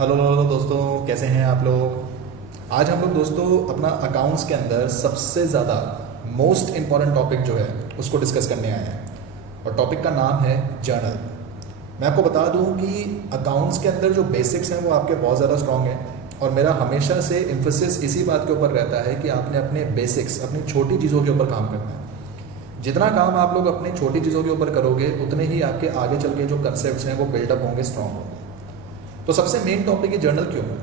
Hello दोस्तों, कैसे हैं आप लोग। आज हम लोग दोस्तों अपना अकाउंट्स के अंदर सबसे ज़्यादा मोस्ट इम्पॉर्टेंट टॉपिक जो है उसको डिस्कस करने आए हैं और टॉपिक का नाम है जर्नल। मैं आपको बता दूं कि अकाउंट्स के अंदर जो बेसिक्स हैं वो आपके बहुत ज़्यादा स्ट्रॉन्ग हैं और मेरा हमेशा से एम्फेसिस इसी बात के ऊपर रहता है कि आपने अपने बेसिक्स, अपनी छोटी चीज़ों के ऊपर काम करना है। जितना काम आप लोग अपनी छोटी चीज़ों के ऊपर करोगे उतने ही आपके आगे चल के जो कंसेप्ट्स हैं वो बिल्डअप होंगे, स्ट्रॉन्ग होंगे। तो सबसे मेन टॉपिक है जर्नल क्यों है।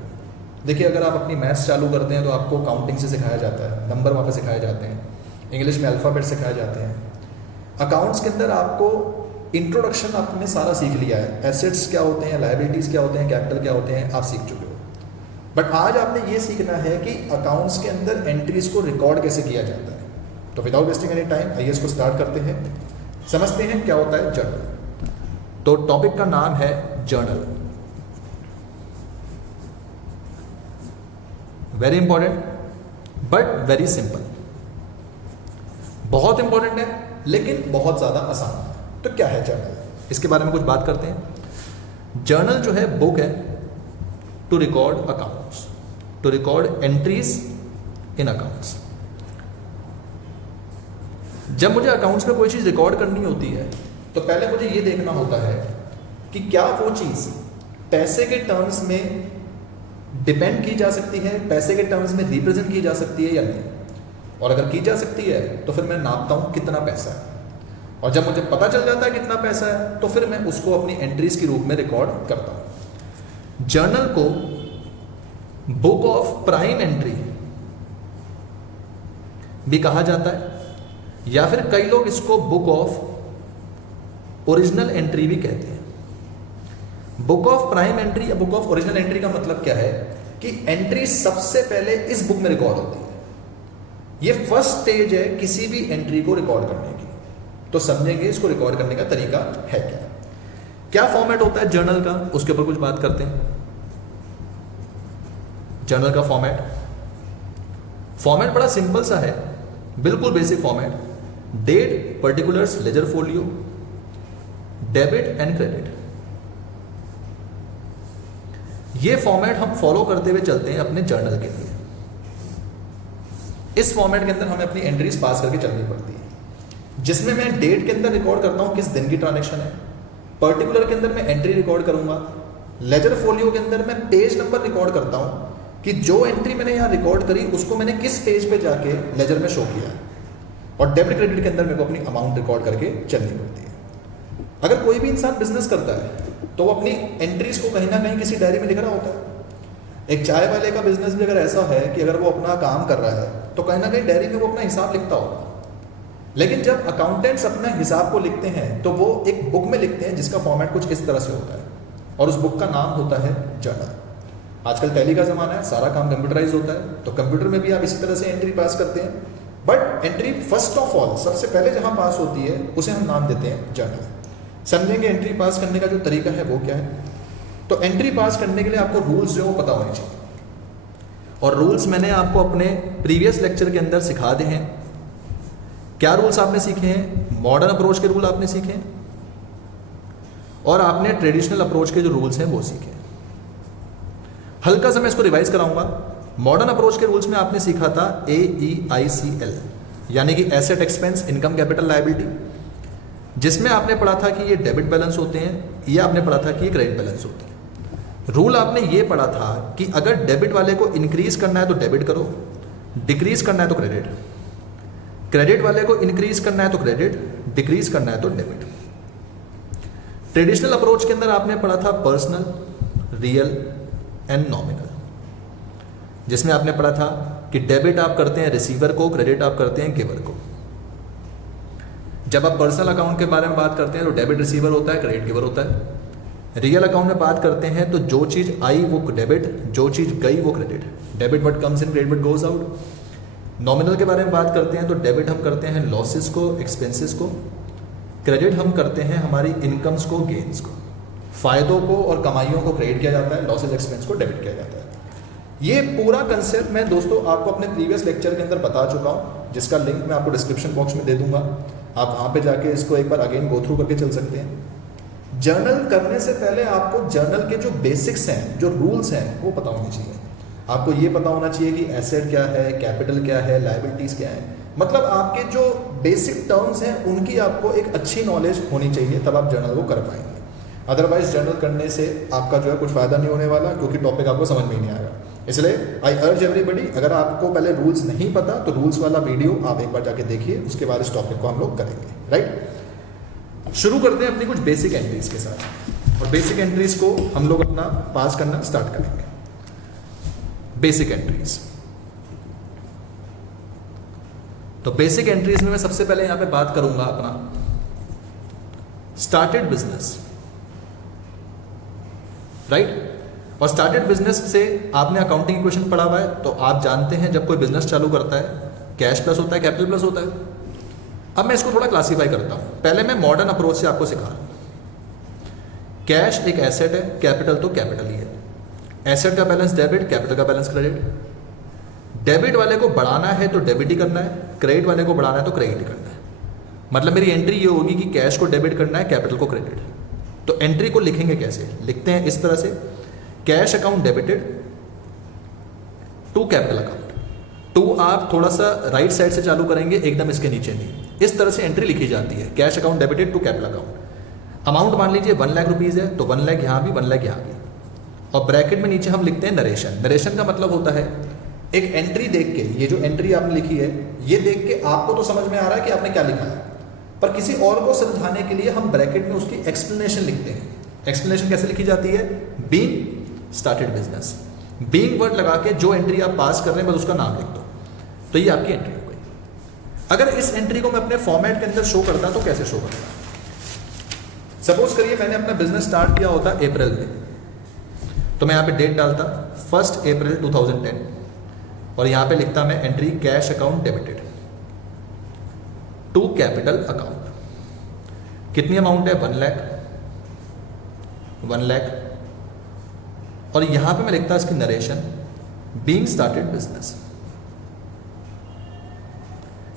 देखिए, अगर आप अपनी मैथ्स चालू करते हैं तो आपको काउंटिंग से सिखाया जाता है, नंबर वहाँ पे सिखाए जाते हैं, इंग्लिश में अल्फ़ाबेट सिखाए जाते हैं। अकाउंट्स के अंदर आपको इंट्रोडक्शन आपने सारा सीख लिया है, एसेट्स क्या होते हैं, लायबिलिटीज़ क्या होते हैं, कैपिटल क्या होते हैं, आप सीख चुके हो। बट आज आपने ये सीखना है कि अकाउंट्स के अंदर एंट्रीज को रिकॉर्ड कैसे किया जाता है। तो विदाउट वेस्टिंग एनी टाइम आइए इसको स्टार्ट करते हैं, समझते हैं क्या होता है जर्नल। तो टॉपिक का नाम है journal. Very important but very simple. बहुत इंपॉर्टेंट है लेकिन बहुत ज़्यादा आसान है। तो क्या है जर्नल, इसके बारे में कुछ बात करते हैं। जर्नल जो है बुक है to record accounts, to record entries in accounts. जब मुझे अकाउंट्स में कोई चीज़ रिकॉर्ड करनी होती है तो पहले मुझे ये देखना होता है कि क्या वो चीज़ पैसे के टर्म्स में डिपेंड की जा सकती है, पैसे के टर्म्स में रिप्रेजेंट की जा सकती है या नहीं। और अगर की जा सकती है तो फिर मैं नापता हूं कितना पैसा है, और जब मुझे पता चल जाता है कितना पैसा है तो फिर मैं उसको अपनी एंट्रीज के रूप में रिकॉर्ड करता हूं। जर्नल को बुक ऑफ प्राइम एंट्री भी कहा जाता है या फिर कई लोग इसको बुक ऑफ ओरिजिनल एंट्री भी कहते हैं। बुक ऑफ प्राइम एंट्री या बुक ऑफ ओरिजिनल एंट्री का मतलब क्या है कि एंट्री सबसे पहले इस बुक में रिकॉर्ड होती है। ये फर्स्ट स्टेज है किसी भी एंट्री को रिकॉर्ड करने की। तो समझेंगे इसको रिकॉर्ड करने का तरीका है क्या, क्या फॉर्मेट होता है जर्नल का, उसके ऊपर कुछ बात करते हैं। जर्नल का फॉर्मेट बड़ा सिंपल सा है, बिल्कुल basic format. Date, particulars, ledger folio, debit and credit. ये फॉर्मेट हम फॉलो करते हुए चलते हैं अपने जर्नल के लिए। इस फॉर्मेट के अंदर हमें अपनी एंट्रीज पास करके चलनी पड़ती है, जिसमें मैं डेट के अंदर रिकॉर्ड करता हूं किस दिन की ट्रांजैक्शन है, पर्टिकुलर के अंदर मैं एंट्री रिकॉर्ड करूंगा, लेजर फोलियो के अंदर मैं पेज नंबर रिकॉर्ड करता हूं कि जो एंट्री मैंने यहां रिकॉर्ड करी उसको मैंने किस पेज पे जाके लेजर में शो किया, और डेबिट क्रेडिट के अंदर मेरे को अपनी अमाउंट रिकॉर्ड करके चलनी पड़ती है। अगर कोई भी इंसान बिजनेस करता है तो वो अपनी एंट्रीज को कहीं ना कहीं किसी डायरी में लिख रहा होता है। एक चाय वाले का बिजनेस भी अगर ऐसा है कि अगर वो अपना काम कर रहा है तो कहीं ना कहीं डायरी में वो अपना हिसाब लिखता होगा। लेकिन जब अकाउंटेंट्स अपना हिसाब को लिखते हैं तो वो एक बुक में लिखते हैं जिसका फॉर्मेट कुछ इस तरह से होता है, और उस बुक का नाम होता है जर्नल। आजकल टैली का जमाना है, सारा काम कंप्यूटराइज होता है, तो कंप्यूटर में भी आप इसी तरह से एंट्री पास करते हैं। But entry first of all, सबसे पहले जहां पास होती है उसे हम नाम देते हैं जर्नल। समझेंगे एंट्री पास करने का जो तरीका है वो क्या है। तो एंट्री पास करने के लिए आपको रूल्स जो है वो पता होने चाहिए, और रूल्स मैंने आपको अपने प्रीवियस लेक्चर के अंदर सिखा दिए हैं। क्या रूल्स आपने सीखे हैं? मॉडर्न अप्रोच के रूल आपने सीखे हैं, और आपने ट्रेडिशनल अप्रोच के जो रूल्स हैं वो सीखे। हल्का सा मैं इसको रिवाइज कराऊंगा। मॉडर्न अप्रोच के रूल्स में आपने सीखा था AEICL, यानी कि asset, expense, income, capital, liability, जिसमें आपने पढ़ा था कि ये डेबिट बैलेंस होते हैं, या आपने पढ़ा था कि ये क्रेडिट बैलेंस होते हैं। रूल आपने ये पढ़ा था कि अगर डेबिट वाले को इंक्रीज करना है तो डेबिट करो, डिक्रीज करना है तो क्रेडिट, क्रेडिट वाले को इंक्रीज करना है तो क्रेडिट, डिक्रीज करना है तो डेबिट। ट्रेडिशनल अप्रोच के अंदर आपने पढ़ा था पर्सनल, रियल एंड नॉमिनल, जिसमें आपने पढ़ा था कि डेबिट आप करते हैं रिसीवर को, क्रेडिट आप करते हैं गिवर को। जब आप पर्सनल अकाउंट के बारे में बात करते हैं तो डेबिट रिसीवर होता है, क्रेडिट गिवर होता है। रियल अकाउंट में बात करते हैं तो जो चीज़ आई वो डेबिट, जो चीज़ गई वो credit. Debit what comes in, credit what goes out. Nominal के बारे में बात करते हैं तो डेबिट हम करते हैं लॉसेस को, एक्सपेंसेस को, क्रेडिट हम करते हैं हमारी इनकम्स को, गेन्स को, फायदों को और कमाइयों को क्रेडिट किया जाता है, लॉसेज एक्सपेंस को डेबिट किया जाता है। ये पूरा कंसेप्ट मैं दोस्तों आपको अपने प्रीवियस लेक्चर के अंदर बता चुका हूँ, जिसका लिंक मैं आपको डिस्क्रिप्शन बॉक्स में दे दूंगा। आप वहाँ पे जाके इसको एक बार अगेन गो थ्रू करके चल सकते हैं। जर्नल करने से पहले आपको जर्नल के जो बेसिक्स हैं, जो रूल्स हैं, वो पता होने चाहिए। आपको ये पता होना चाहिए कि एसेट क्या है, कैपिटल क्या है, लायबिलिटीज क्या है, मतलब आपके जो बेसिक टर्म्स हैं उनकी आपको एक अच्छी नॉलेज होनी चाहिए, तब आप जर्नल को कर पाएंगे। अदरवाइज जर्नल करने से आपका जो है कुछ फ़ायदा नहीं होने वाला, क्योंकि टॉपिक आपको समझ में ही नहीं आएगा। इसलिए आई अर्ज एवरीबडी, अगर आपको पहले रूल्स नहीं पता तो रूल्स वाला वीडियो आप एक बार जाके देखिए, उसके बाद इस टॉपिक को हम लोग करेंगे। राइट, शुरू करते हैं अपनी कुछ बेसिक एंट्रीज के साथ, और बेसिक एंट्रीज को हम लोग अपना पास करना स्टार्ट करेंगे। बेसिक एंट्रीज, तो बेसिक एंट्रीज में मैं सबसे पहले यहां पे बात करूंगा अपना स्टार्टेड बिजनेस। राइट, और स्टार्टेड बिजनेस से आपने अकाउंटिंग इक्वेशन पढ़ा हुआ है, तो आप जानते हैं जब कोई बिजनेस चालू करता है कैश प्लस होता है, कैपिटल प्लस होता है। अब मैं इसको थोड़ा क्लासीफाई करता हूं। पहले मैं मॉडर्न अप्रोच से आपको सिखा रहा हूं। कैश एक एसेट है, कैपिटल तो कैपिटल ही है। एसेट का बैलेंस डेबिट, कैपिटल का बैलेंस क्रेडिट। डेबिट वाले को बढ़ाना है तो डेबिट ही करना है, क्रेडिट वाले को बढ़ाना है तो क्रेडिट ही करना है। मतलब मेरी एंट्री ये होगी कि कैश को डेबिट करना है, कैपिटल को क्रेडिट। तो एंट्री को लिखेंगे कैसे? लिखते हैं इस तरह से, cash account debited to capital account. टू आप थोड़ा सा राइट साइड से चालू करेंगे, एकदम इसके नीचे नहीं। इस तरह से एंट्री लिखी जाती है, cash account debited to capital account. Amount मान लीजिए 1 लाख रुपीज़ है, तो 1 लाख यहाँ भी, 1 लाख यहाँ भी। और ब्रैकेट में नीचे हम लिखते हैं नरेशन। नरेशन का मतलब होता है एक एंट्री देख के, ये जो एंट्री आपने लिखी है, ये देख के आपको तो समझ में आ रहा है कि आपने क्या लिखा है, पर किसी और को समझाने के लिए हम ब्रैकेट में उसकी एक्सप्लेनेशन लिखते हैं। एक्सप्लेनेशन कैसे लिखी जाती है? Being started business. Being word लगा के जो एंट्री आप पास कर रहे हैं बस उसका नाम लिख दो, तो ये आपकी एंट्री हो गई। अगर इस एंट्री को मैं अपने फॉर्मेट के अंदर शो करता तो कैसे शो करता? सपोज करिए मैंने अपना बिजनेस स्टार्ट किया होता अप्रैल में, तो मैं यहाँ पे डेट डालता 1 अप्रैल 2010, और यहाँ पे लिखता मैं entry cash account debited to capital account. कितनी अमाउंट है? 1 लाख, 1 लाख। और यहां पे मैं लिखता इसकी नरेशन बीइंग स्टार्टेड बिजनेस।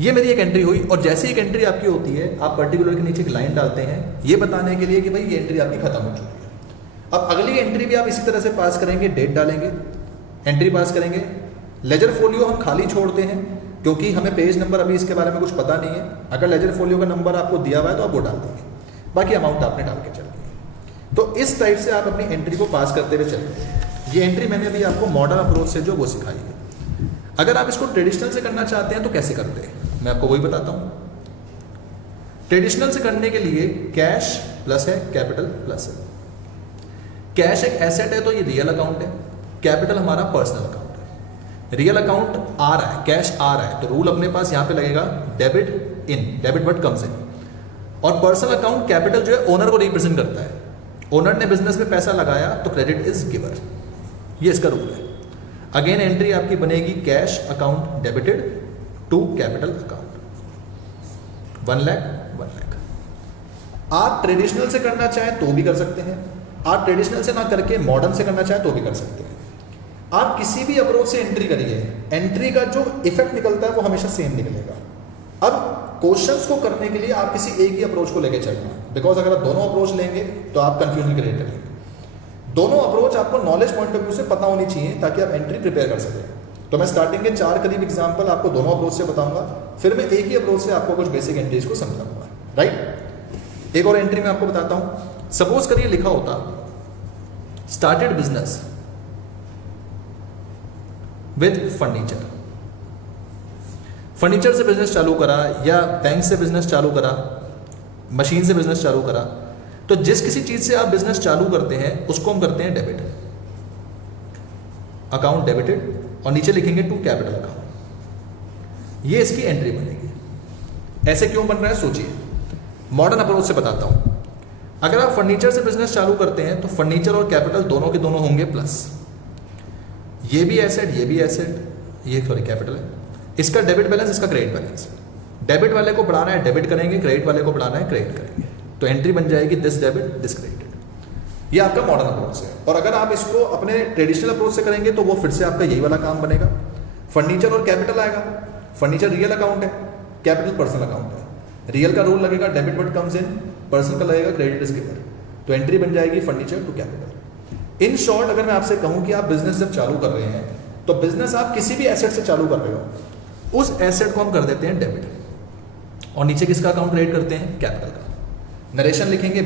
ये मेरी एक एंट्री हुई। और जैसे एक एंट्री आपकी होती है, आप पर्टिकुलर के नीचे एक लाइन डालते हैं ये बताने के लिए कि भाई ये एंट्री आपकी खत्म हो चुकी है। अब अगली एंट्री भी आप इसी तरह से पास करेंगे, डेट डालेंगे, एंट्री पास करेंगे। लेजर फोलियो हम खाली छोड़ते हैं क्योंकि हमें पेज नंबर अभी इसके बारे में कुछ पता नहीं है। अगर लेजर फोलियो का नंबर आपको दिया हुआ है तो आप वो डाल देंगे, बाकी अमाउंट आपने डाल के चलनी है। तो इस टाइप से आप अपनी एंट्री को पास करते हुए चलते हैं। ये एंट्री मैंने अभी आपको मॉडर्न अप्रोच से जो वो सिखाई है। अगर आप इसको ट्रेडिशनल से करना चाहते हैं तो कैसे करते हैं, मैं आपको वही बताता हूँ। ट्रेडिशनल से करने के लिए कैश प्लस है, कैपिटल प्लस है। कैश एक एसेट है तो ये रियल अकाउंट है, कैपिटल हमारा पर्सनल अकाउंट है। रियल अकाउंट आ रहा है, कैश आ रहा है, तो रूल अपने पास यहाँ पे लगेगा debit in, debit what comes इन। और पर्सनल अकाउंट कैपिटल जो है ओनर को रिप्रेजेंट करता है। ओनर ने बिजनेस में पैसा लगाया तो क्रेडिट इज गिवर, ये इसका रूल है। अगेन एंट्री आपकी बनेगी cash account debited to capital account, 1 lakh, 1 lakh. आप ट्रेडिशनल से करना चाहें तो भी कर सकते हैं, आप ट्रेडिशनल से ना करके मॉडर्न से करना चाहें तो भी कर सकते हैं। आप किसी भी अप्रोच से एंट्री करिए, एंट्री का जो इफेक्ट निकलता है वो हमेशा सेम निकलेगा। अब क्वेश्चंस को करने के लिए आप किसी एक ही अप्रोच को लेके चलना, बिकॉज अगर आप दोनों अप्रोच लेंगे तो आप कंफ्यूजन क्रिएट करेंगे। दोनों अप्रोच आपको नॉलेज पॉइंट ऑफ व्यू से पता होनी चाहिए ताकि आप एंट्री प्रिपेयर कर सकें। तो मैं स्टार्टिंग के 4 करीब एग्जाम्पल आपको दोनों अप्रोच से बताऊंगा, फिर मैं एक ही अप्रोच से आपको कुछ बेसिक एंट्रीज को समझाऊंगा। राइट, एक और एंट्री मैं आपको बताता हूं। सपोज करिए लिखा होता started business with furniture. Furniture से बिजनेस चालू करा, या बैंक से बिजनेस चालू करा, मशीन से बिजनेस चालू करा, तो जिस किसी चीज से आप बिजनेस चालू करते हैं उसको हम करते हैं डेबिट, अकाउंट डेबिटेड, और नीचे लिखेंगे टू कैपिटल अकाउंट। ये इसकी एंट्री बनेगी। ऐसे क्यों बन रहा है सोचिए। मॉडर्न अप्रोच से बताता हूं। अगर आप फर्नीचर से बिजनेस चालू करते हैं तो फर्नीचर और कैपिटल दोनों के दोनों होंगे प्लस। ये भी एसेट, ये भी एसेट, ये सॉरी कैपिटल है। इसका डेबिट बैलेंस, इसका क्रेडिट बैलेंस। डेबिट वाले को बढ़ाना है डेबिट करेंगे, क्रेडिट वाले को बढ़ाना है क्रेडिट करेंगे। तो एंट्री बन जाएगी दिस डेबिट दिस क्रेडिट। ये आपका मॉडर्न अप्रोच है। और अगर आप इसको अपने ट्रेडिशनल अप्रोच से करेंगे तो वो फिर से आपका यही वाला काम बनेगा। फर्नीचर और कैपिटल आएगा। फर्नीचर रियल अकाउंट है, कैपिटल पर्सनल अकाउंट है। रियल का रूल लगेगा debit what comes in, personal का लगेगा क्रेडिट इज गिवन। तो एंट्री बन जाएगी furniture to capital. In short अगर मैं आपसे कहूं कि आप बिजनेस जब चालू कर रहे हैं तो बिजनेस आप किसी भी एसेट से चालू कर रहे हो, उस एसेट को हम कर देते हैं डेबिट, और नीचे किसका अकाउंट क्रिएट करते हैं, कैपिटल का। नरेशन लिखेंगे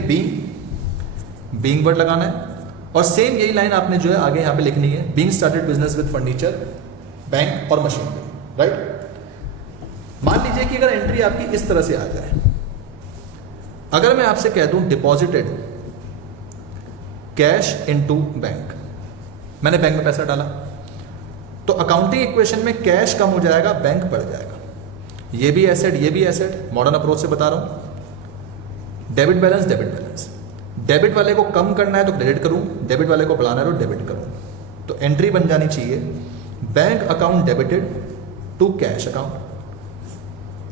बीइंग वर्ड लगाना है, और सेम यही लाइन आपने जो है आगे यहाँ पे लिखनी है, being started business with furniture, bank और मशीनरी, राइट। मान लीजिए कि अगर एंट्री आपकी इस तरह से आ जाए, अगर मैं आपसे कह दूं डिपॉजिटेड कैश इनटू बैंक, मैंने बैंक में पैसा डाला, तो अकाउंटिंग इक्वेशन में कैश कम हो जाएगा, बैंक बढ़ जाएगा। ये भी एसेट, ये भी एसेट, मॉडर्न अप्रोच से बता रहा हूं। Debit balance, debit balance, debit वाले को कम करना है तो क्रेडिट करूं, डेबिट वाले को बढ़ाना है तो डेबिट करूं। तो एंट्री बन जानी चाहिए bank account debited to cash account,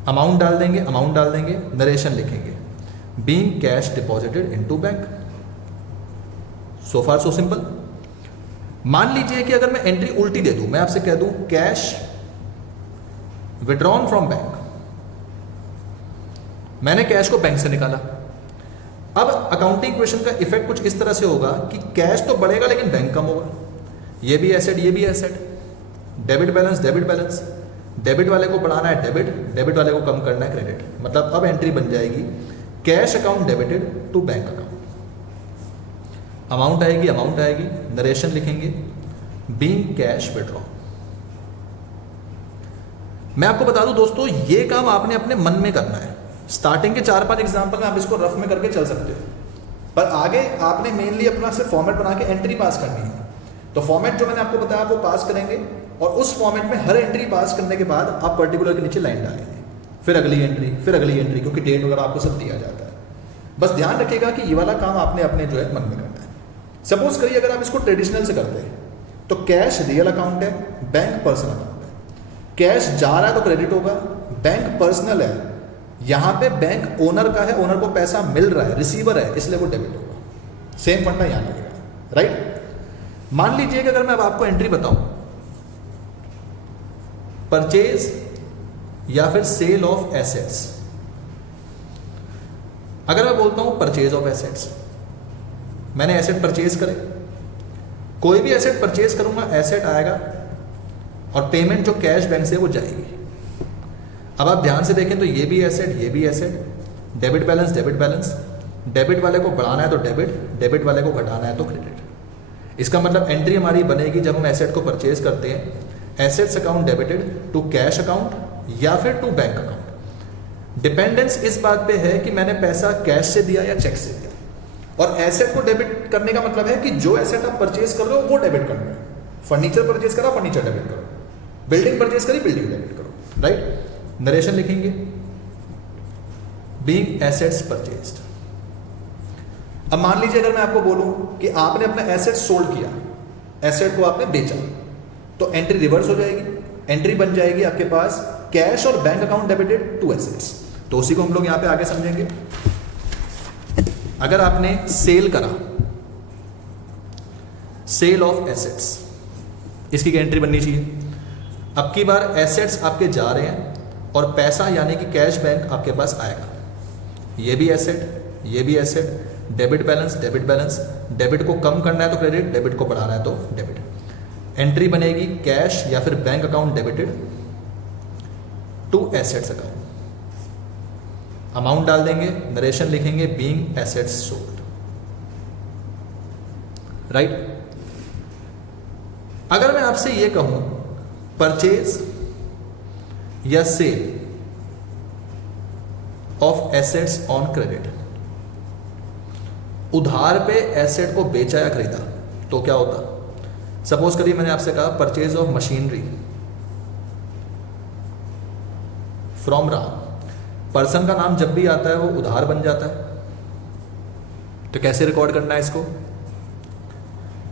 amount डाल देंगे, अमाउंट डाल देंगे, नरेशन लिखेंगे being cash deposited into bank. So far so simple. मान लीजिए कि अगर मैं एंट्री उल्टी दे दूं, मैं आपसे कह दूं कैश विड्रॉन फ्रॉम बैंक, मैंने कैश को बैंक से निकाला। अब अकाउंटिंग इक्वेशन का इफेक्ट कुछ इस तरह से होगा कि कैश तो बढ़ेगा लेकिन बैंक कम होगा। ये भी एसेट, ये भी asset, debit balance, debit balance, debit वाले को बढ़ाना है डेबिट, डेबिट वाले को कम करना है क्रेडिट। मतलब अब एंट्री बन जाएगी cash account debited to bank account, amount आएगी, अमाउंट आएगी, नरेशन लिखेंगे बीइंग कैश विड्रॉ। मैं आपको बता दूं दोस्तों, ये काम आपने अपने मन में करना है। स्टार्टिंग के 4-5 एग्जांपल में आप इसको रफ में करके चल सकते हो, पर आगे आपने मेनली अपना से फॉर्मेट बना के एंट्री पास करनी है। तो फॉर्मेट जो मैंने आपको बताया वो पास करेंगे, और उस फॉर्मेट में हर एंट्री पास करने के बाद आप पर्टिकुलर के नीचे लाइन डालेंगे, फिर अगली एंट्री, फिर अगली एंट्री, क्योंकि डेट वगैरह आपको सब दिया जाता है। बस ध्यान रखिएगा कि ये वाला काम आपने अपने जो है मन में करना है। सपोज करिए अगर आप इसको ट्रेडिशनल से करते हैं तो कैश रियल अकाउंट है, बैंक पर्सनल अकाउंट है। कैश जा रहा है तो क्रेडिट होगा, बैंक पर्सनल है, यहां पे बैंक ओनर का है, ओनर को पैसा मिल रहा है, रिसीवर है, इसलिए वो डेबिट होगा। सेम फंडा यहां लगेगा, राइट। मान लीजिए कि अगर मैं अब आपको एंट्री बताऊं परचेज या फिर सेल ऑफ एसेट्स, अगर मैं बोलता हूं परचेज ऑफ एसेट्स, मैंने एसेट परचेज करे, कोई भी एसेट परचेज करूंगा, एसेट आएगा और पेमेंट जो कैश बैंक से वो जाएगी। अब आप ध्यान से देखें तो ये भी एसेट, ये भी asset, debit balance, debit balance, debit वाले को बढ़ाना है तो डेबिट, डेबिट वाले को घटाना है तो क्रेडिट। इसका मतलब एंट्री हमारी बनेगी जब हम एसेट को परचेज करते हैं, assets account debited to cash account या फिर टू बैंक अकाउंट। डिपेंडेंस इस बात पे है कि मैंने पैसा कैश से दिया या चेक से दिया, और एसेट को डेबिट करने का मतलब है कि जो एसेट आप परचेज कर रहे हो वो डेबिट करना है। फर्नीचर परचेज करा, फर्नीचर डेबिट करो, बिल्डिंग परचेज करी, बिल्डिंग डेबिट करो, राइट। नरेशन लिखेंगे बीइंग एसेट्स परचेज्ड। अब मान लीजिए अगर मैं आपको बोलूं कि आपने अपना एसेट सोल्ड किया, एसेट को आपने बेचा, तो एंट्री रिवर्स हो जाएगी, एंट्री बन जाएगी आपके पास कैश और bank account debited to assets. तो उसी को हम लोग यहां पे आगे समझेंगे। अगर आपने सेल करा, सेल ऑफ एसेट्स, इसकी क्या एंट्री बननी चाहिए। अब की बार एसेट्स आपके जा रहे हैं और पैसा यानी कि कैश बैंक आपके पास आएगा। ये भी एसेट, ये भी asset, debit balance, debit balance, debit को कम करना है तो क्रेडिट, डेबिट को बढ़ाना है तो डेबिट। एंट्री बनेगी कैश या फिर bank account debited to assets account, amount डाल देंगे, नरेशन लिखेंगे बीइंग एसेट्स सोल्ड, राइट। अगर मैं आपसे ये कहूं परचेज या sale of assets on credit, उधार पे एसेट को बेचा या खरीदा, तो क्या होता। सपोज करिए मैंने आपसे कहा purchase of machinery from Ram, person का नाम जब भी आता है वो उधार बन जाता है, तो कैसे रिकॉर्ड करना है इसको।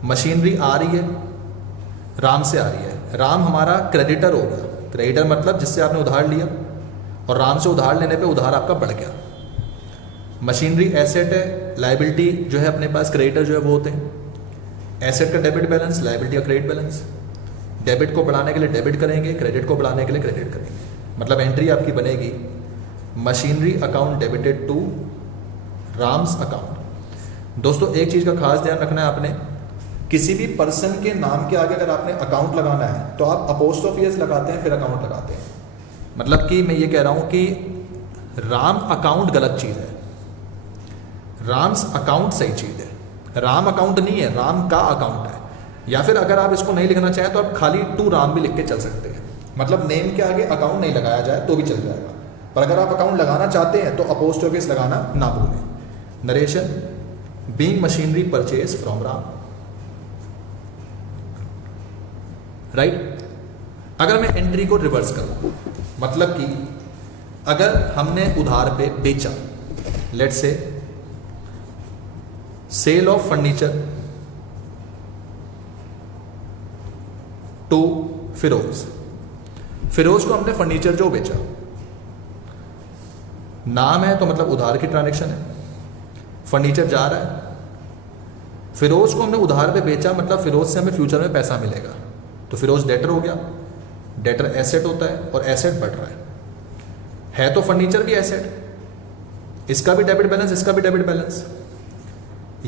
मशीनरी आ रही है, राम से आ रही है, राम हमारा क्रेडिटर हो गया, क्रेडिटर मतलब जिससे आपने उधार लिया, और राम से उधार लेने पे उधार आपका बढ़ गया। मशीनरी एसेट है, लायबिलिटी जो है अपने पास क्रेडिटर जो है वो होते हैं। एसेट का डेबिट बैलेंस, लायबिलिटी का क्रेडिट बैलेंस, डेबिट को बढ़ाने के लिए डेबिट करेंगे, क्रेडिट को बढ़ाने के लिए क्रेडिट करेंगे। मतलब एंट्री आपकी बनेगी machinery account debited to Ram's account. दोस्तों एक चीज़ का खास ध्यान रखना है आपने, किसी भी पर्सन के नाम के आगे अगर आपने अकाउंट लगाना है तो आप अपोस्ट्रोफी एस लगाते हैं फिर अकाउंट लगाते हैं। मतलब कि मैं ये कह रहा हूँ कि राम अकाउंट गलत चीज़ है, राम्स अकाउंट सही चीज़ है। राम अकाउंट नहीं है, राम का अकाउंट है। या फिर अगर आप इसको नहीं लिखना चाहें तो आप खाली टू राम भी लिख के चल सकते हैं, मतलब नेम के आगे अकाउंट नहीं लगाया जाए तो भी चल जाएगा। पर अगर आप अकाउंट लगाना चाहते हैं तो अपोस्ट्रोफी एस लगाना ना भूलें। Narration, being machinery purchase from Ram, right. अगर मैं एंट्री को रिवर्स करूं, मतलब कि अगर हमने उधार पे बेचा, let's say sale of furniture to Firoz, Firoz को हमने फर्नीचर जो बेचा, नाम है तो मतलब उधार की ट्रांजैक्शन है, फर्नीचर जा रहा है। फिरोज को हमने उधार पे बेचा, मतलब फिरोज से हमें फ्यूचर में पैसा मिलेगा, तो फिरोज डेटर हो गया। डेटर एसेट होता है और एसेट बढ़ रहा है तो फर्नीचर भी एसेट, इसका भी डेबिट बैलेंस, इसका भी डेबिट बैलेंस।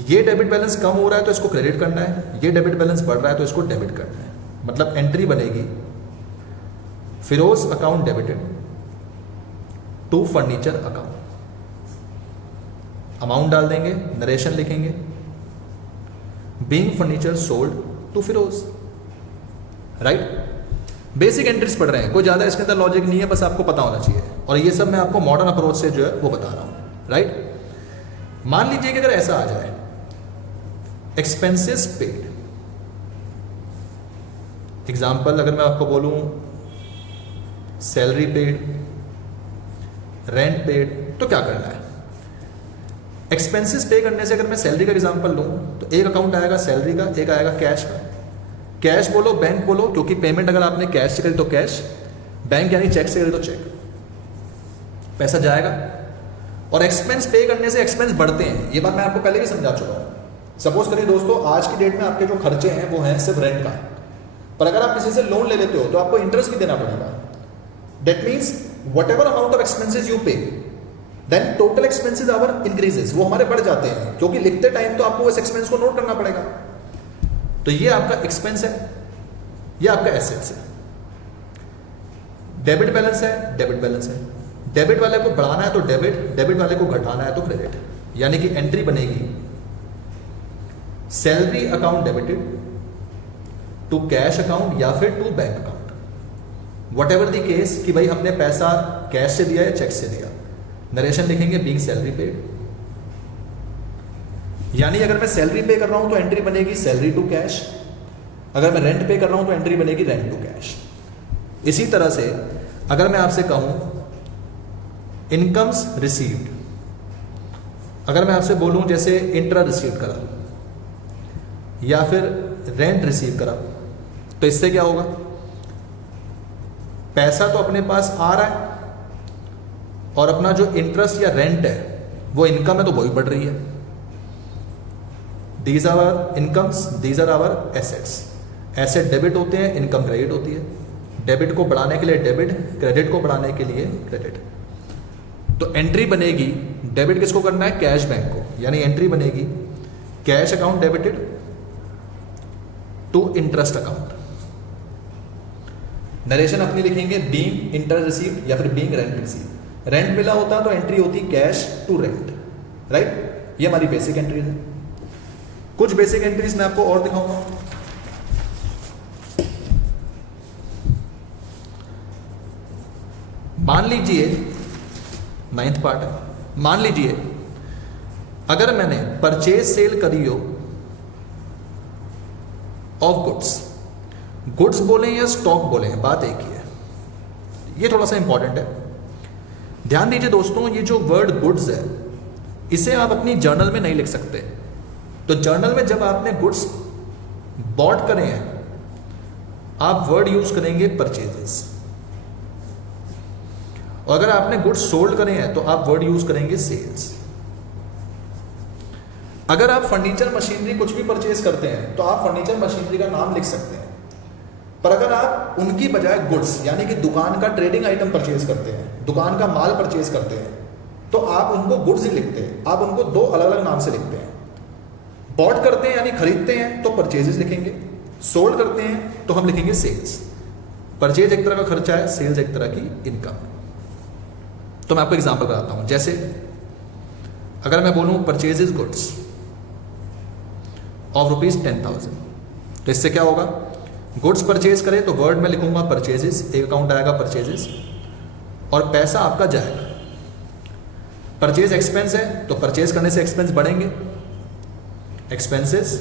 ये डेबिट बैलेंस कम हो रहा है तो इसको क्रेडिट करना है, ये डेबिट बैलेंस बढ़ रहा है तो इसको डेबिट करना है। मतलब एंट्री बनेगी Firoz account debited to furniture account, amount डाल देंगे, नरेशन लिखेंगे, being furniture sold to Firoz, right. Basic entries पढ़ रहे हैं, कोई ज़्यादा इसके अंदर लॉजिक नहीं है, बस आपको पता होना चाहिए। और ये सब मैं आपको मॉडर्न अप्रोच से जो है वो बता रहा हूँ, राइट। मान लीजिए कि अगर ऐसा आ जाए, एक्सपेंसेस पेड, एग्जाम्पल अगर मैं आपको बोलूँ सैलरी पेड, रेंट पेड, तो क्या करना है। एक्सपेंसेस पे करने से अगर मैं सैलरी का एग्जांपल लूँ तो एक अकाउंट आएगा सैलरी का, एक आएगा कैश का। कैश बोलो, बैंक बोलो, क्योंकि पेमेंट अगर आपने कैश से करी तो कैश, बैंक यानी चेक से करी तो चेक, पैसा जाएगा। और एक्सपेंस पे करने से एक्सपेंस बढ़ते हैं, ये बात मैं आपको पहले भी समझा चुका हूँ। सपोज करिए दोस्तों, आज की डेट में आपके जो खर्चे हैं वो हैं सिर्फ रेंट का, पर अगर आप किसी से लोन ले लेते हो तो आपको इंटरेस्ट भी देना पड़ेगा। That means whatever amount of expenses you pay, then total expenses our increases, वो हमारे बढ़ जाते हैं, क्योंकि लिखते टाइम तो आपको उस एक्सपेंस को नोट करना पड़ेगा। तो ये आपका एक्सपेंस है, ये आपका एसेट्स है। डेबिट बैलेंस है, डेबिट बैलेंस है। डेबिट वाले को बढ़ाना है तो डेबिट, डेबिट वाले को घटाना है तो क्रेडिट। यानी कि एंट्री बनेगी salary account debited to cash account या फिर to bank account, whatever the case कि भाई हमने पैसा कैश से दिया या चेक से दिया। नरेशन लिखेंगे बीइंग सैलरी पेड, यानी अगर मैं सैलरी पे कर रहा हूं तो एंट्री बनेगी सैलरी टू कैश, अगर मैं रेंट पे कर रहा हूं तो एंट्री बनेगी रेंट टू कैश। इसी तरह से अगर मैं आपसे कहूं इनकम्स रिसीव्ड, अगर मैं आपसे बोलूं जैसे इंटरेस्ट रिसीव करा या फिर रेंट रिसीव करा, तो इससे क्या होगा, पैसा तो अपने पास आ रहा है और अपना जो इंटरेस्ट या रेंट है वो इनकम है तो वही बढ़ रही है। These are our incomes, these are our assets. Asset debit होते हैं, इनकम क्रेडिट होती है। डेबिट को बढ़ाने के लिए डेबिट, क्रेडिट को बढ़ाने के लिए क्रेडिट। तो एंट्री बनेगी, डेबिट किसको करना है, कैश बैंक को, यानी एंट्री बनेगी cash account debited to interest account. Narration अपनी लिखेंगे बीइंग इंटरेस्ट रिसीव्ड या फिर बीइंग रेंट रिसीव्ड। रेंट मिला होता तो एंट्री होती कैश टू रेंट, राइट। ये हमारी बेसिक एंट्रीज है। कुछ बेसिक एंट्रीज मैं आपको और दिखाऊंगा। मान लीजिए 9th पार्ट है, मान लीजिए अगर मैंने परचेज सेल करी हो ऑफ गुड्स, गुड्स बोले या स्टॉक बोले, बात एक ही है। ये थोड़ा सा इंपॉर्टेंट है, ध्यान दीजिए दोस्तों। ये जो वर्ड गुड्स है इसे आप अपनी जर्नल में नहीं लिख सकते। तो जर्नल में जब आपने गुड्स बॉट करे हैं आप वर्ड यूज करेंगे परचेजेस, और अगर आपने गुड्स सोल्ड करे हैं तो आप वर्ड यूज करेंगे सेल्स। अगर आप फर्नीचर मशीनरी कुछ भी परचेज करते हैं तो आप फर्नीचर मशीनरी का नाम लिख सकते हैं, पर अगर आप उनकी बजाय गुड्स यानी कि दुकान का ट्रेडिंग आइटम परचेज करते हैं, दुकान का माल परचेज करते हैं, तो आप उनको गुड्स ही लिखते हैं, आप उनको दो अलग अलग नाम से लिखते हैं। बॉट करते हैं यानी खरीदते हैं तो परचेजेस लिखेंगे, सोल्ड करते हैं तो हम लिखेंगे सेल्स। परचेज एक तरह का खर्चा है, सेल्स एक तरह की इनकम। तो मैं आपको एग्जांपल बताता हूं। जैसे अगर मैं बोलूं परचेजेस गुड्स ऑफ ₹10,000, तो इससे क्या होगा, गुड्स परचेज करें तो वर्ड में लिखूंगा परचेजेस, एक अकाउंट आएगा परचेजेस, और पैसा आपका जाएगा। परचेज एक्सपेंस है तो परचेज करने से एक्सपेंस बढ़ेंगे, एक्सपेंसेस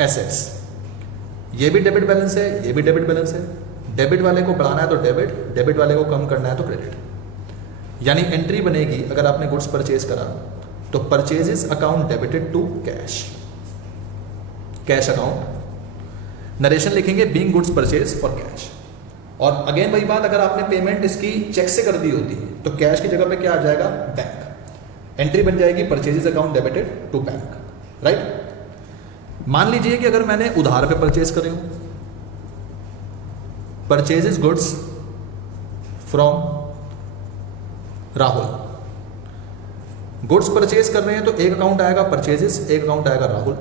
एसेट्स, ये भी डेबिट बैलेंस है, ये भी डेबिट बैलेंस है। डेबिट वाले को बढ़ाना है तो डेबिट, डेबिट वाले को कम करना है तो क्रेडिट। यानी एंट्री बनेगी अगर आपने गुड्स परचेज करा तो purchases account debited to cash, cash account. Narration लिखेंगे being goods purchase for cash. और अगेन वही बात, अगर आपने पेमेंट इसकी चेक से कर दी होती तो कैश की जगह पे क्या आ जाएगा, बैंक। एंट्री बन जाएगी purchases account debited to bank, right. मान लीजिए कि अगर मैंने उधार पे परचेज करे हो, purchases goods from Rahul. Goods purchase कर रहे हैं तो एक अकाउंट आएगा परचेजेस, एक अकाउंट आएगा राहुल।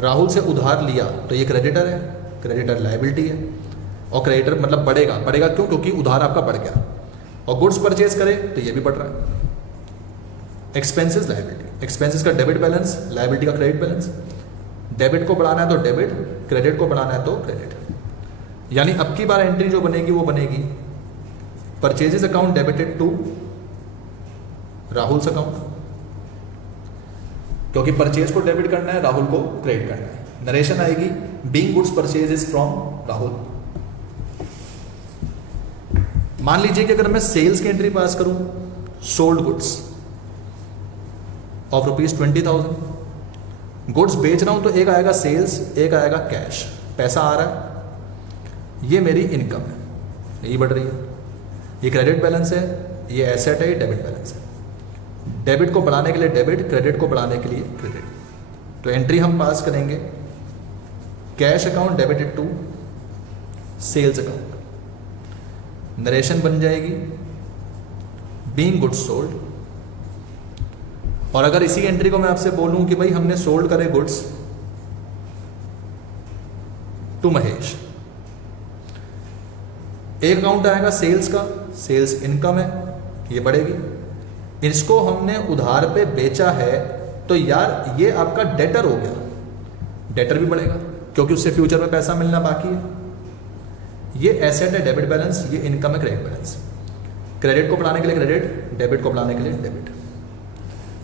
राहुल से उधार लिया तो ये क्रेडिटर है, क्रेडिटर लायबिलिटी है, और क्रेडिटर मतलब बढ़ेगा, बढ़ेगा क्यों, क्योंकि उधार आपका बढ़ गया। और गुड्स परचेज करें तो ये भी बढ़ रहा है। एक्सपेंसेस लायबिलिटी, एक्सपेंसेस का डेबिट बैलेंस, लायबिलिटी का क्रेडिट बैलेंस। डेबिट को बढ़ाना है तो डेबिट, क्रेडिट को बढ़ाना है तो क्रेडिट। यानी अब की बार एंट्री जो बनेगी वो बनेगी purchases account debited to Rahul's account, क्योंकि परचेज को डेबिट करना है, राहुल को क्रेडिट करना है। नरेशन आएगी being goods purchases from Rahul. मान लीजिए कि अगर मैं सेल्स की एंट्री पास करूं, सोल्ड गुड्स ऑफ ₹20,000, गुड्स बेच रहा हूं तो एक आएगा सेल्स, एक आएगा कैश, पैसा आ रहा है, ये मेरी इनकम है, ये बढ़ रही है। ये क्रेडिट बैलेंस है, ये एसेट है, ये डेबिट बैलेंस है। डेबिट को बढ़ाने के लिए डेबिट, क्रेडिट को बढ़ाने के लिए क्रेडिट। तो एंट्री हम पास करेंगे cash account debited to sales account. Narration बन जाएगी बीइंग गुड्स सोल्ड। और अगर इसी एंट्री को मैं आपसे बोलूं कि भाई हमने सोल्ड करे गुड्स टू महेश, एक अकाउंट आएगा सेल्स का, सेल्स इनकम है, ये बढ़ेगी। इसको हमने उधार पे बेचा है तो यार ये आपका डेटर हो गया, डेटर भी बढ़ेगा क्योंकि उससे फ्यूचर में पैसा मिलना बाकी है। ये एसेट है डेबिट बैलेंस, ये इनकम है क्रेडिट बैलेंस। क्रेडिट को बढ़ाने के लिए क्रेडिट, डेबिट को बढ़ाने के लिए डेबिट।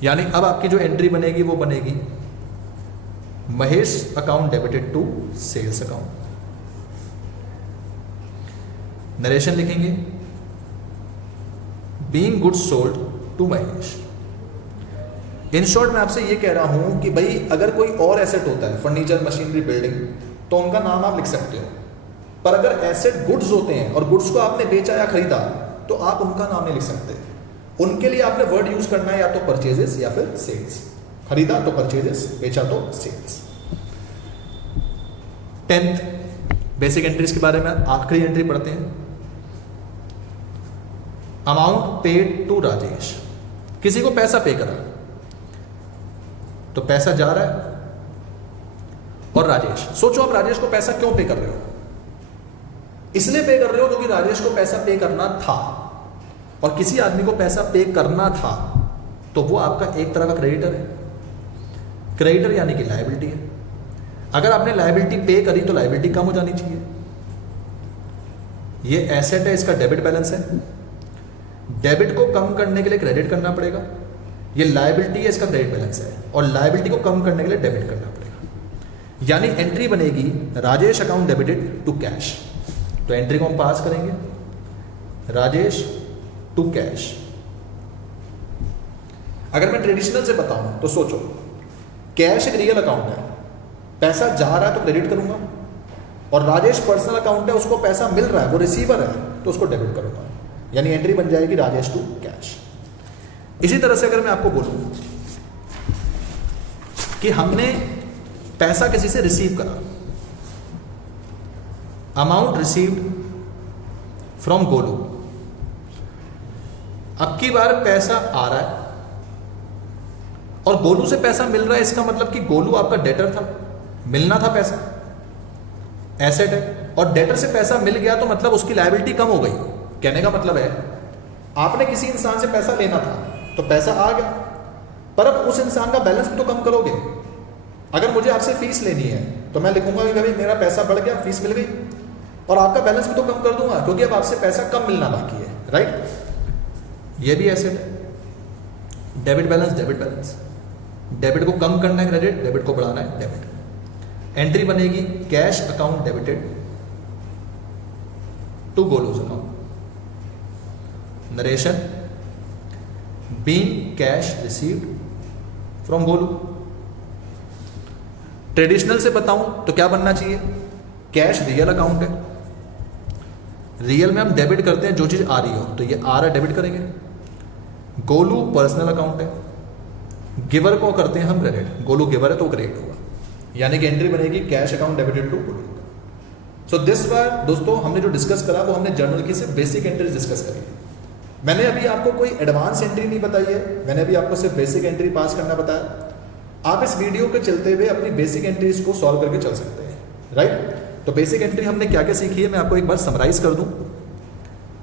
यानी अब आपकी जो एंट्री बनेगी वो बनेगी Mahesh account debited to sales account. Narration लिखेंगे being goods sold to Mahesh. In short मैं आपसे ये कह रहा हूं कि भाई अगर कोई और एसेट होता है, फर्नीचर, मशीनरी, बिल्डिंग, तो उनका नाम आप लिख सकते हो। पर अगर एसेट गुड्स होते हैं और गुड्स को आपने बेचा या खरीदा तो आप उनका नाम नहीं लिख सकते। उनके लिए आपने वर्ड यूज करना है या तो परचेजेस या फिर सेल्स। खरीदा तो परचेजेस, बेचा तो सेल्स। 10th बेसिक एंट्रीज के बारे में आखिरी एंट्री पढ़ते हैं। Amount paid to Rajesh. किसी को पैसा पे करा तो पैसा जा रहा है, और राजेश, सोचो आप राजेश को पैसा क्यों पे कर रहे हो। इसलिए पे कर रहे हो क्योंकि राजेश को पैसा पे करना था, और किसी आदमी को पैसा पे करना था तो वो आपका एक तरह का क्रेडिटर है। क्रेडिटर यानी कि लायबिलिटी है। अगर आपने लायबिलिटी पे करी तो लायबिलिटी कम हो जानी चाहिए। ये एसेट है, इसका डेबिट बैलेंस है, डेबिट को कम करने के लिए क्रेडिट करना पड़ेगा। ये लायबिलिटी है, इसका क्रेडिट बैलेंस है, और लायबिलिटी को कम करने के लिए डेबिट करना पड़ेगा। यानी एंट्री बनेगी Rajesh account debited to cash. तो एंट्री को हम पास करेंगे राजेश टू कैश। अगर मैं ट्रेडिशनल से बताऊं तो सोचो, कैश एक रियल अकाउंट है, पैसा जा रहा है तो क्रेडिट करूंगा, और राजेश पर्सनल अकाउंट है, उसको पैसा मिल रहा है, वो रिसीवर है, तो उसको डेबिट करूंगा। यानी एंट्री बन जाएगी राजेश टू कैश। इसी तरह से अगर मैं आपको बोलूं कि हमने पैसा किसी से रिसीव करा, अमाउंट रिसीव्ड फ्रॉम गोलू, अब की बार पैसा आ रहा है और गोलू से पैसा मिल रहा है, इसका मतलब कि गोलू आपका डेटर था, मिलना था पैसा, एसेट है, और डेटर से पैसा मिल गया तो मतलब उसकी लायबिलिटी कम हो गई। कहने का मतलब है आपने किसी इंसान से पैसा लेना था तो पैसा आ गया, पर अब उस इंसान का बैलेंस भी तो कम करोगे। अगर मुझे आपसे फीस लेनी है तो मैं लिखूंगा कि भाई मेरा पैसा बढ़ गया, फीस मिल गई, और आपका बैलेंस भी तो कम कर दूंगा क्योंकि अब आपसे पैसा कम मिलना बाकी है, राइट। ये भी एसेट है। Debit balance, debit balance, debit को कम करना है क्रेडिट, डेबिट को बढ़ाना है डेबिट। एंट्री बनेगी cash account debited to Golu's account. Narration being cash received from Golu. Traditional से बताऊं तो क्या बनना चाहिए? कैश रियल अकाउंट है, रियल में हम डेबिट करते हैं जो चीज आ रही हो, तो ये आ रहा है डेबिट करेंगे। गोलू पर्सनल अकाउंट है, गिवर को करते हैं हम क्रेडिट, गोलू गिवर है तो क्रेडिट होगा, यानी कि एंट्री बनेगी cash account debited to Golu. So this बार दोस्तों हमने जो डिस्कस करा वो हमने जर्नल की सिर्फ बेसिक एंट्रीज डिस्कस करी है। मैंने अभी आपको कोई एडवांस एंट्री नहीं बताई है, मैंने अभी आपको सिर्फ बेसिक एंट्री पास करना बताया। आप इस वीडियो के चलते हुए अपनी बेसिक एंट्रीज को सॉल्व करके चल सकते हैं, राइट। तो बेसिक एंट्री हमने क्या क्या सीखी है मैं आपको एक बार समराइज कर दूं।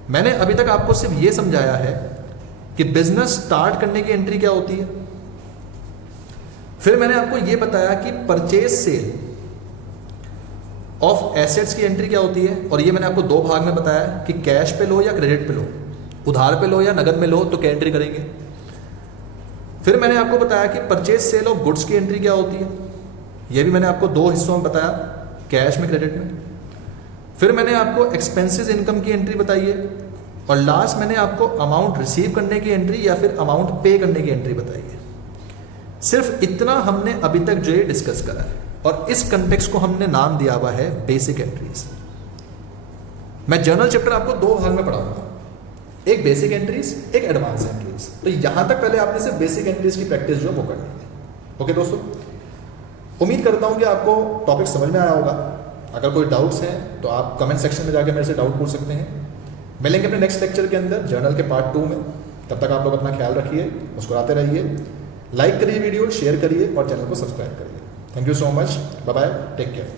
मैंने अभी तक आपको सिर्फ ये समझाया है कि बिजनेस स्टार्ट करने की एंट्री क्या होती है, फिर मैंने आपको ये बताया कि परचेज सेल ऑफ एसेट्स की एंट्री क्या होती है, और ये मैंने आपको दो भाग में बताया कि कैश पे लो या क्रेडिट पे लो, उधार पे लो या नगद में लो तो क्या एंट्री करेंगे। फिर मैंने आपको बताया कि परचेज सेल ऑफ गुड्स की एंट्री क्या होती है, ये भी मैंने आपको दो हिस्सों में बताया, कैश में क्रेडिट में। फिर मैंने आपको एक्सपेंसेस इनकम की एंट्री बताई है, और लास्ट मैंने आपको अमाउंट रिसीव करने की एंट्री या फिर अमाउंट पे करने की एंट्री बताई है। सिर्फ इतना हमने अभी तक जो ये डिस्कस करा है, और इस कंटेक्स्ट को हमने नाम दिया हुआ है बेसिक एंट्रीज। मैं जर्नल चैप्टर आपको दो भाग में पढ़ाऊंगा, एक बेसिक एंट्रीज, एक एडवांस एंट्रीज। तो यहां तक पहले आपने सिर्फ बेसिक एंट्रीज की प्रैक्टिस जो वो करनी है। ओके दोस्तों, उम्मीद करता हूं कि आपको टॉपिक समझ में आया होगा। अगर कोई डाउट्स हैं तो आप कमेंट सेक्शन में जाकर मेरे से डाउट पूछ सकते हैं। मिलेंगे अपने नेक्स्ट लेक्चर के अंदर जर्नल के पार्ट 2 में। तब तक आप लोग अपना ख्याल रखिए, मुस्कुराते रहिए, लाइक करिए वीडियो, शेयर करिए और चैनल को सब्सक्राइब करिए। Thank you so much, bye bye, take care.